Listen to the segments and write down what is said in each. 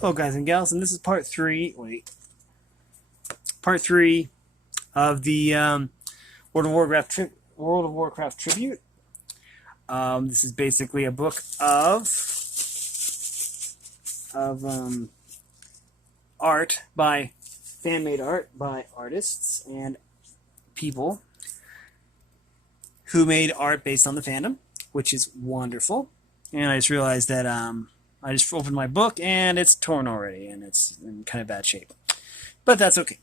Hello, guys and gals, and this is part three. Part three of the World of Warcraft tribute. This is basically a book of art by fan-made art by artists and people who made art based on the fandom, which is wonderful. And I just realized that I just opened my book and it's torn already and it's in kind of bad shape. But that's okay.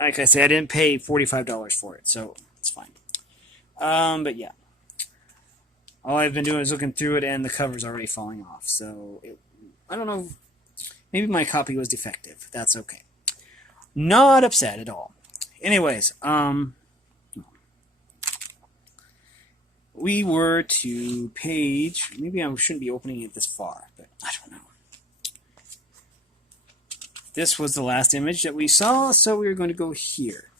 Like I said, I didn't pay $45 for it, so it's fine. But yeah. All I've been doing is looking through it and the cover's already falling off. So I don't know. Maybe my copy was defective. That's okay. Not upset at all. Anyways, we were to page, maybe I shouldn't be opening it this far, but I don't know. This was the last image that we saw, so we were going to go here.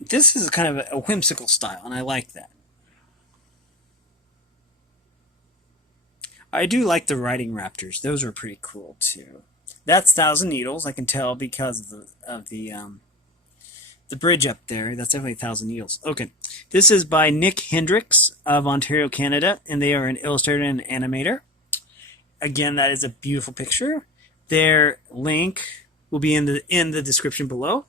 This is kind of a whimsical style, and I like that. I do like the writing raptors. Those are pretty cool, too. That's Thousand Needles, I can tell because of the bridge up there. That's definitely Thousand Needles. Okay, this is by Nick Hendricks of Ontario, Canada, and they are an illustrator and animator. Again, that is a beautiful picture. Their link will be in the description below.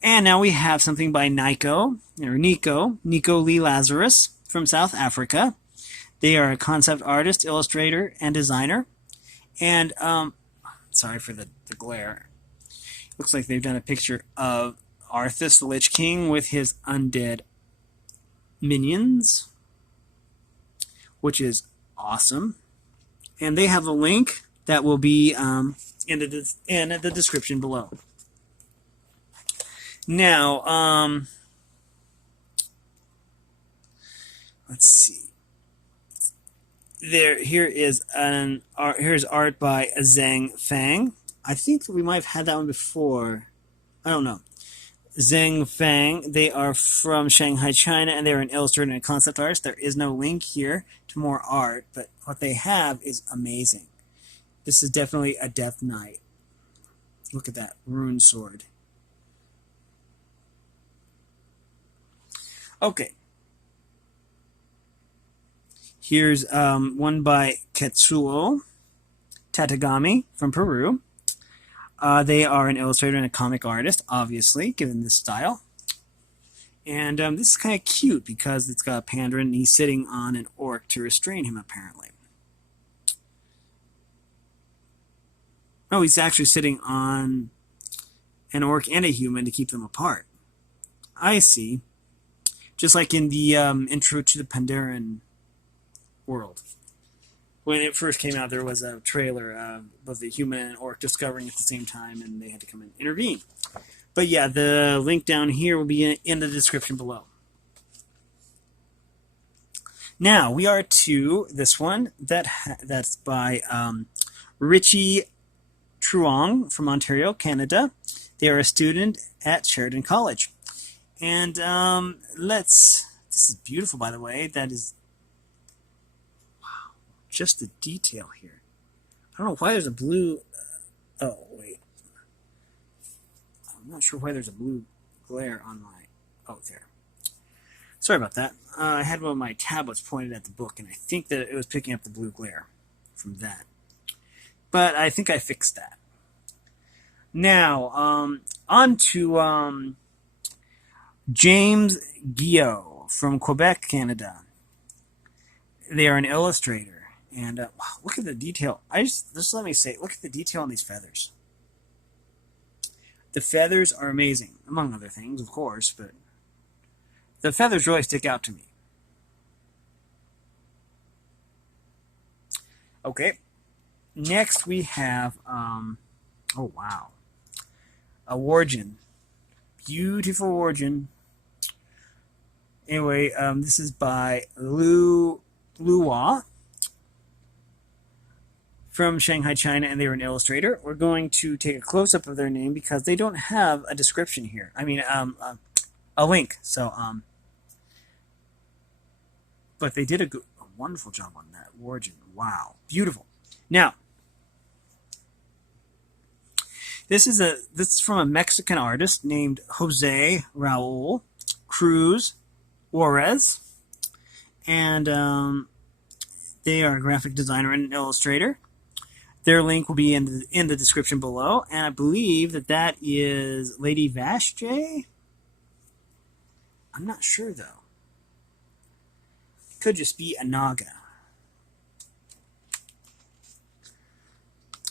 And now we have something by Nico Lee Lazarus from South Africa. They are a concept artist, illustrator, and designer. And sorry for the glare. Looks like they've done a picture of Arthas the Lich King with his undead minions, which is awesome. And they have a link that will be in the description below. Now, let's see. Here's art by Zheng Fang. I think we might have had that one before. I don't know. Zheng Fang, they are from Shanghai, China, and they're an illustrator and a concept artist. There is no link here to more art, but what they have is amazing. This is definitely a Death Knight. Look at that rune sword. Okay. Here's one by Ketsuo Tategami from Peru. They are an illustrator and a comic artist, obviously, given this style. And this is kind of cute because it's got a Pandaren and he's sitting on an orc to restrain him, apparently. Oh, he's actually sitting on an orc and a human to keep them apart. I see. Just like in the intro to the Pandaren world. When it first came out, there was a trailer of both the human and orc discovering at the same time, and they had to come and intervene. But yeah, the link down here will be in the description below. Now, we are to this one. That's by Richy Truong from Ontario, Canada. They are a student at Sheridan College. And this is beautiful, by the way. That is, wow, just the detail here. I don't know why there's a blue, oh, wait. I'm not sure why there's a blue glare on my, oh, there. Sorry about that. I had one of my tablets pointed at the book, and I think that it was picking up the blue glare from that. But I think I fixed that. Now, on to James Ghio from Quebec, Canada. They are an illustrator. And wow, look at the detail. Just let me say, look at the detail on these feathers. The feathers are amazing, among other things, of course, but the feathers really stick out to me. Okay. Next we have, oh wow, a Wargen. Beautiful Wargen. Anyway, this is by Luwa from Shanghai, China, and they're an illustrator. We're going to take a close-up of their name because they don't have a description here. I mean, a link. So, but they did a good... wonderful job on that origin. Wow, beautiful. Now, this is from a Mexican artist named Jose Raul Cruz Juarez, and they are a graphic designer and an illustrator. Their link will be in the description below, and I believe that is Lady Vashjay. I'm not sure though. It could just be a Naga.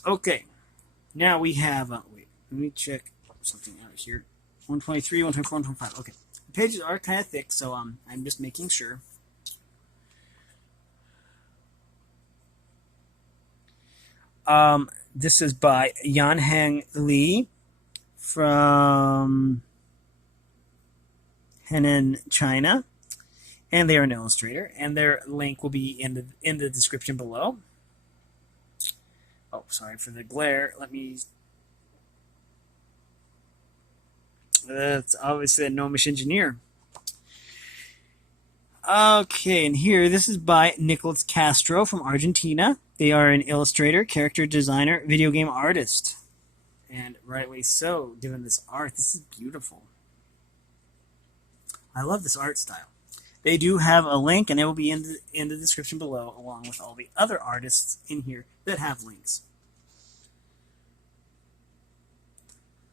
Okay, now we have. Wait, let me check something out here. 123, 124, 125. Okay, the pages are kind of thick, so I'm just making sure. This is by Yaunheng Li from Henan, China, and they are an illustrator, and their link will be in the description below. Oh, sorry for the glare. Let me. That's obviously a gnomish engineer. Okay, and here, this is by Nicolas Castro from Argentina. They are an illustrator, character designer, video game artist. And rightly so, given this art. This is beautiful. I love this art style. They do have a link, and it will be in the description below, along with all the other artists in here that have links.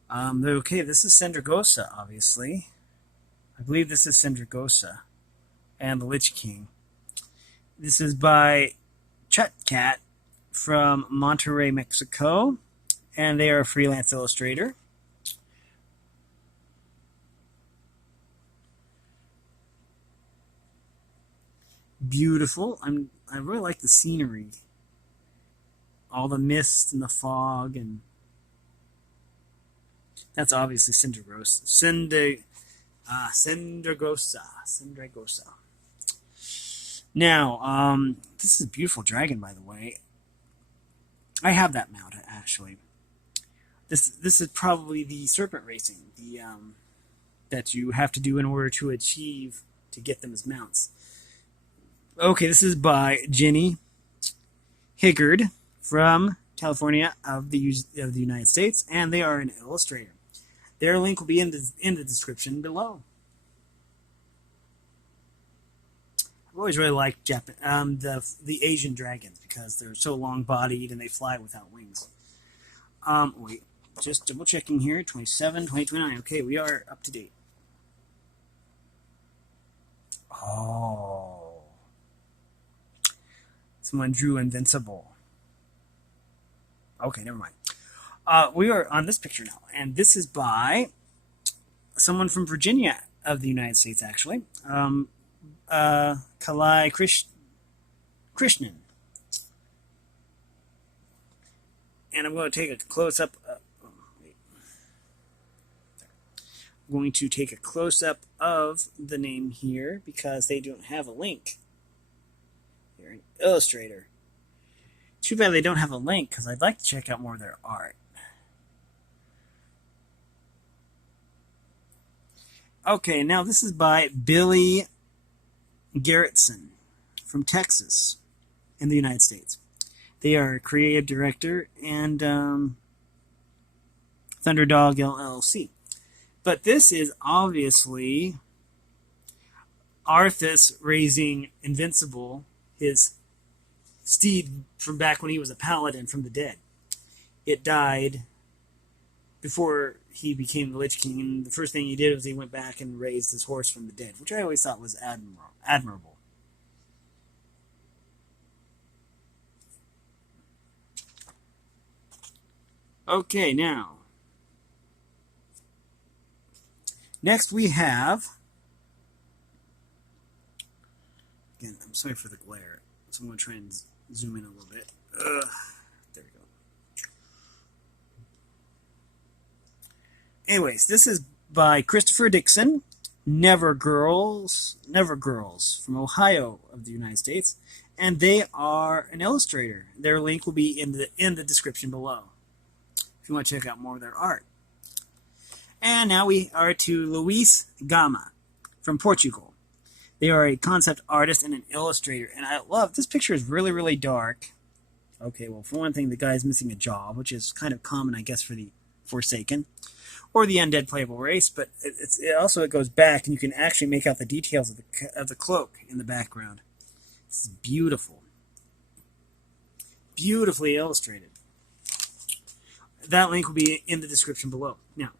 Okay, this is Sendragosa, obviously. I believe this is Sendragosa and the Lich King. This is by Chutcat from Monterrey, Mexico, and they are a freelance illustrator. Beautiful. I really like the scenery. All the mist and the fog, and that's obviously Sendragosa. Sendragosa. Now, this is a beautiful dragon, by the way. I have that mount, actually. This is probably the serpent racing, that you have to do in order to achieve to get them as mounts. Okay, this is by Ginny Higerd from California of the United States, and they are an illustrator. Their link will be in the description below. I've always really liked the Asian dragons because they're so long-bodied and they fly without wings. Wait, just double-checking here. 27, 29. Okay, we are up to date. Oh. Someone drew Invincible. Okay, never mind. We are on this picture now, and this is by someone from Virginia of the United States, actually. Kalai Krishnan. And I'm going to take a close-up. I'm going to take a close-up of the name here because they don't have a link. They're an illustrator. Too bad they don't have a link because I'd like to check out more of their art. Okay, now this is by Billy Garretsen from Texas in the United States. They are a creative director and Thunderdog LLC. But this is obviously Arthas raising Invincible, his steed from back when he was a paladin from the dead. It died before he became the Lich King, and the first thing he did was he went back and raised his horse from the dead, which I always thought was admirable. Okay, now. Next we have... Again, I'm sorry for the glare, so I'm going to try and zoom in a little bit. There we go. Anyways, this is by Christopher Dixon, Nevergirlz from Ohio of the United States, and they are an illustrator. Their link will be in the description below if you want to check out more of their art. And now we are to Luis Gama from Portugal. They are a concept artist and an illustrator, and I love this picture. Is really, really dark. Okay, well, for one thing, the guy's missing a jaw, which is kind of common, I guess, for the Forsaken or the undead playable race. But it goes back, and you can actually make out the details of the cloak in the background. This is beautiful, beautifully illustrated. That link will be in the description below. Now,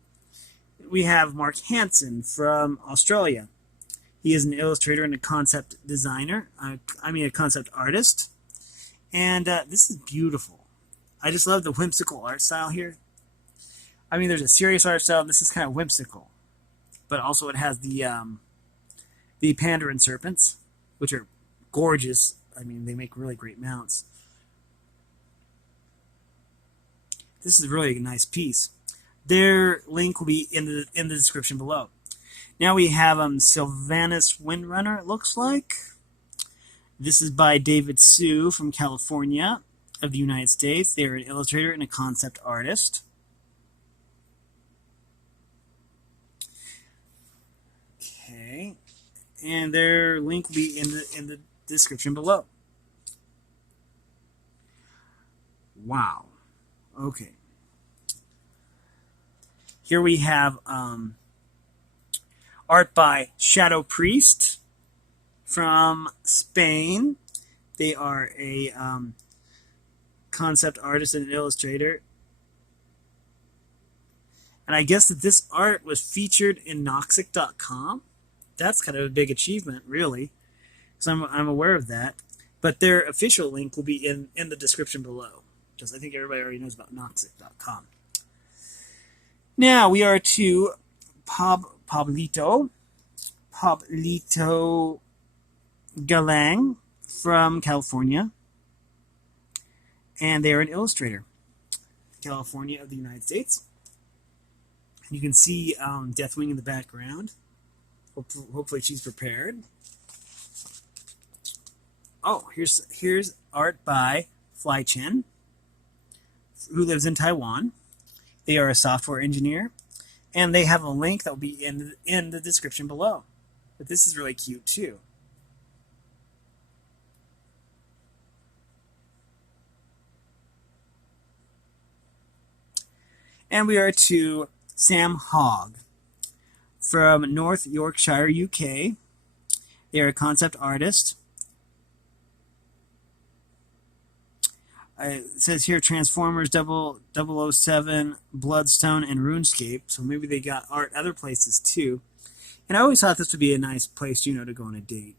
we have Mark Hansen from Australia. He is an illustrator and a concept designer. A concept artist. And this is beautiful. I just love the whimsical art style here. I mean, there's a serious art style. This is kind of whimsical. But also it has the Pandaren serpents, which are gorgeous. I mean, they make really great mounts. This is really a nice piece. Their link will be in the description below. Now we have Sylvanus Windrunner, it looks like. This is by David Sue from California of the United States. They are an illustrator and a concept artist. Okay. And their link will be in the description below. Wow. Okay. Here we have art by Shadow Priest from Spain. They are a concept artist and an illustrator. And I guess that this art was featured in Noxic.com. That's kind of a big achievement, really, because I'm aware of that. But their official link will be in the description below, because I think everybody already knows about Noxic.com. Now we are to Pablito Galang from California, and they are an illustrator. California of the United States. And you can see Deathwing in the background. Hopefully she's prepared. Oh, here's art by Flychen, who lives in Taiwan. They are a software engineer, and they have a link that will be in the description below. But this is really cute too. And we are to Sam Hogg from North Yorkshire, UK. They are a concept artist. It says here Transformers 007, Bloodstone, and RuneScape. So maybe they got art other places too. And I always thought this would be a nice place, to go on a date.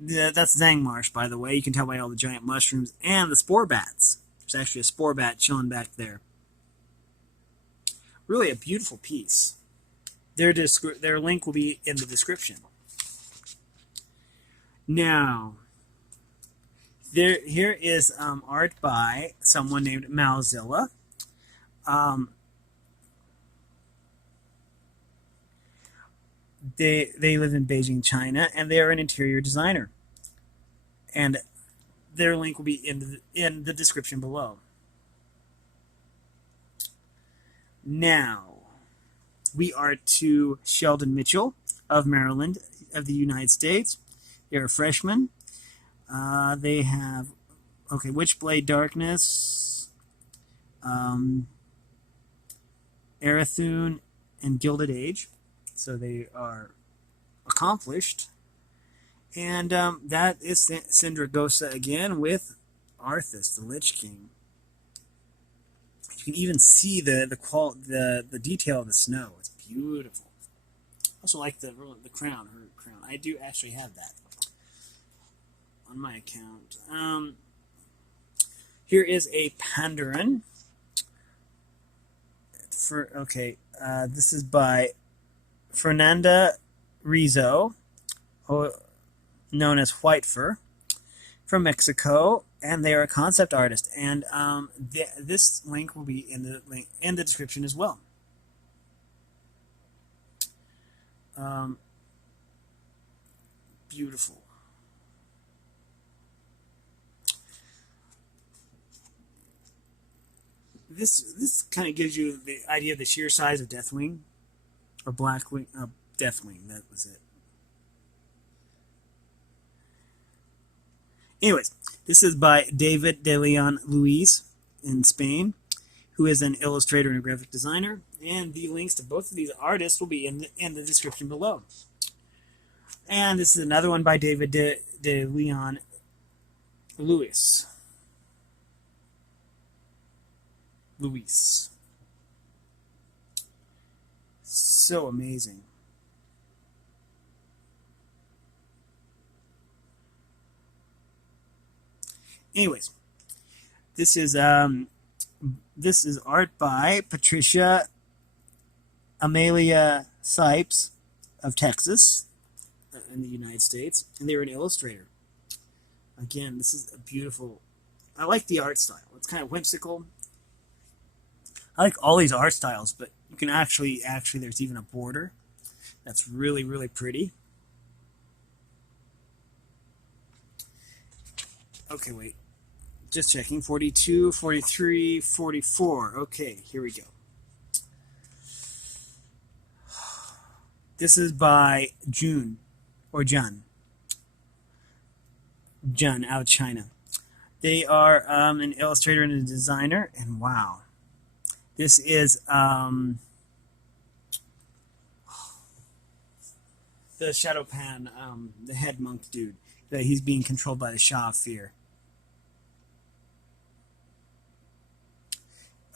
That's Zangmarsh, by the way. You can tell by all the giant mushrooms and the spore bats. There's actually a spore bat chilling back there. Really a beautiful piece. Their link will be in the description. Now, here is art by someone named Maozilla. They live in Beijing, China, and they are an interior designer. And their link will be in the description below. Now, we are to Sheldon Mitchell of Maryland, of the United States. They're a freshman. They have, Witchblade Darkness, Arathune, and Gilded Age. So they are accomplished. And that is Syndragosa again with Arthas, the Lich King. You can even see the detail of the snow. It's beautiful. I also like the crown, her crown. I do actually have that on my account. Here is a Pandaren. This is by Fernanda Rizzo, known as White Fur, from Mexico, and they are a concept artist. And this link will be in the description as well. Beautiful. This kind of gives you the idea of the sheer size of Deathwing, or Blackwing, Deathwing. That was it. Anyways, this is by David de Leon Luis in Spain, who is an illustrator and a graphic designer. And the links to both of these artists will be in the description below. And this is another one by David de Leon Luis. So amazing. Anyways, this is art by Patricia Amalia Sipes of Texas in the United States, and they're an illustrator. Again, this is a beautiful. I like the art style. It's kind of whimsical. I like all these art styles, but you can actually there's even a border that's really, really pretty. Okay, wait. Just checking. 42, 43, 44. Okay, here we go. This is by Jun out of China. They are an illustrator and a designer, and wow. This is the Shadow Pan, the head monk dude. That he's being controlled by the Shah of Fear.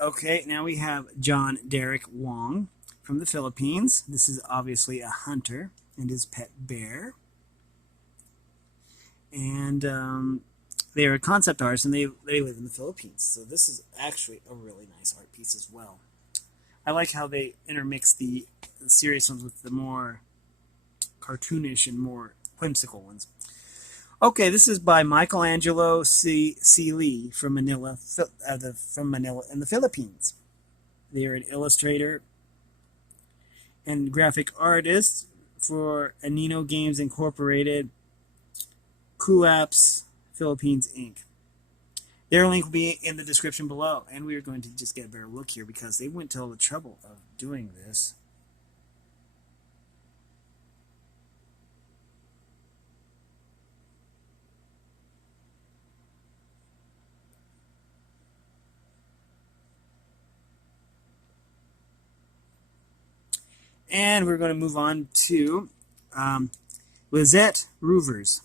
Okay, now we have John Derrick Wong from the Philippines. This is obviously a hunter and his pet bear. And they are a concept artist, and they live in the Philippines. So this is actually a really nice art piece as well. I like how they intermix the serious ones with the more cartoonish and more whimsical ones. Okay, this is by Angelo C. Lee from Manila in the Philippines. They are an illustrator and graphic artist for Anino Games Incorporated, Kuaps Philippines Inc. Their link will be in the description below, and we are going to just get a better look here because they went to all the trouble of doing this. And we're going to move on to Lisette Roevers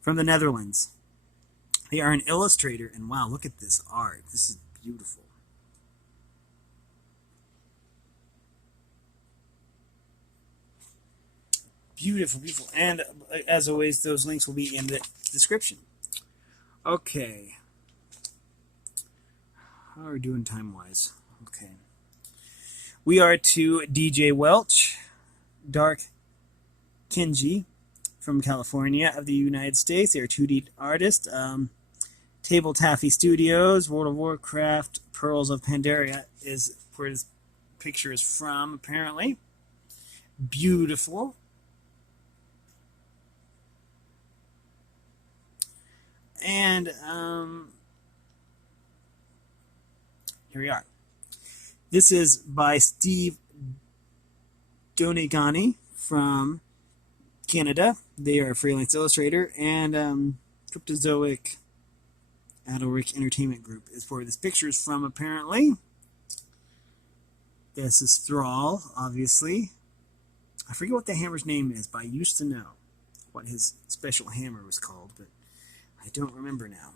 from the Netherlands. They are an illustrator, and wow, look at this art. This is beautiful. Beautiful, beautiful. And as always, those links will be in the description. Okay. How are we doing time-wise? Okay. We are to DJ Welch, Dark Kenjie from California of the United States. They are 2D artists. Table Taffy Studios, World of Warcraft, Pearls of Pandaria is where this picture is from, apparently. Beautiful. And here we are. This is by Steve Donegani from Canada. They are a freelance illustrator, and Cryptozoic Adalric Entertainment Group is where this picture is from, apparently. This is Thrall, obviously. I forget what the hammer's name is, but I used to know what his special hammer was called, but I don't remember now.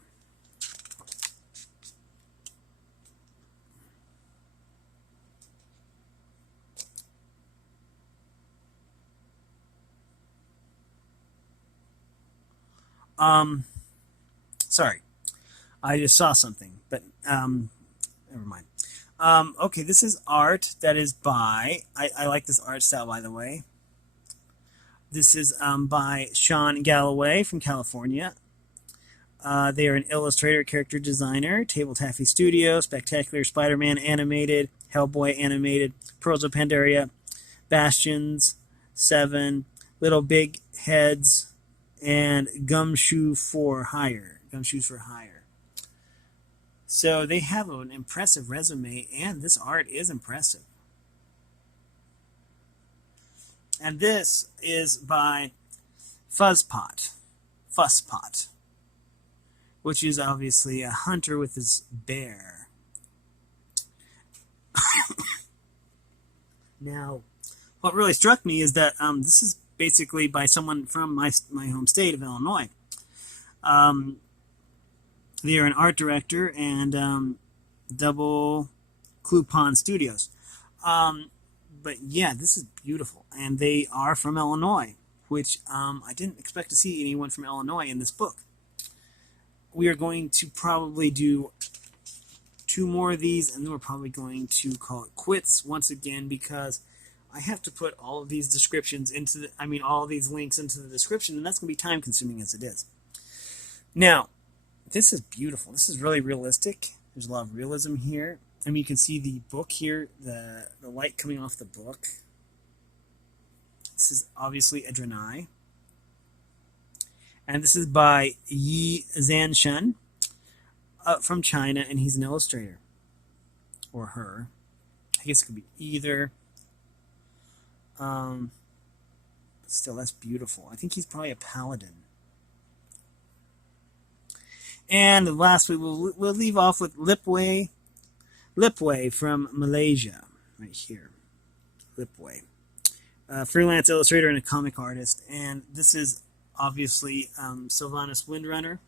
Sorry. I just saw something, but never mind. Okay, this is art that is by, I like this art style, by the way. This is by Sean Galloway from California. They are an illustrator, character designer, Table Taffy Studio, Spectacular Spider-Man Animated, Hellboy Animated, Pearls of Pandaria, Bastions, 7, Little Big Heads, and Gumshoes for Hire. So they have an impressive resume, and this art is impressive. And this is by Fuzzpot. which is obviously a hunter with his bear. Now, what really struck me is that this is basically by someone from my home state of Illinois. They are an art director and Double Clupon Studios. But yeah, this is beautiful. And they are from Illinois, which I didn't expect to see anyone from Illinois in this book. We are going to probably do 2 more of these, and then we're probably going to call it quits once again, because I have to put all of these descriptions into all of these links into the description, and that's going to be time consuming as it is. Now, this is beautiful. This is really realistic. There's a lot of realism here. You can see the book here, the light coming off the book. This is obviously a Draenei. And this is by Yi Zanshan from China, and he's an illustrator. Or her. I guess it could be either. But still, that's beautiful. I think he's probably a paladin. And lastly, we'll leave off with Lipway from Malaysia, right here. Lipway. Freelance illustrator and a comic artist. And this is obviously Sylvanas Windrunner.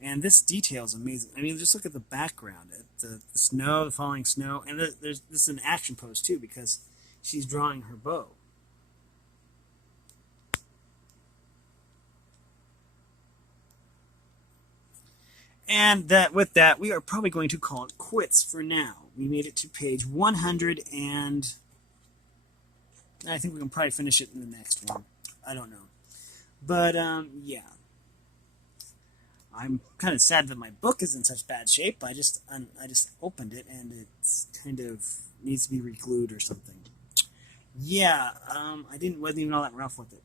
And this detail is amazing. Just look at the background. The snow, the falling snow. And this is an action pose, too, because she's drawing her bow. And with that, we are probably going to call it quits for now. We made it to page 100, and I think we can probably finish it in the next one. I don't know. But, yeah. I'm kind of sad that my book is in such bad shape. I just opened it, and it's kind of needs to be re-glued or something. Yeah, wasn't even all that rough with it.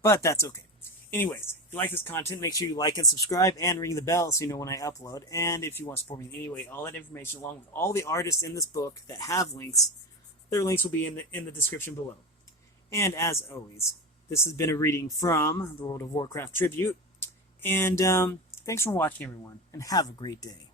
But that's okay. Anyways, if you like this content, make sure you like and subscribe and ring the bell so you know when I upload. And if you want to support me in any way, all that information along with all the artists in this book that have links, their links will be in the description below. And as always, this has been a reading from the World of Warcraft Tribute. And thanks for watching, everyone, and have a great day.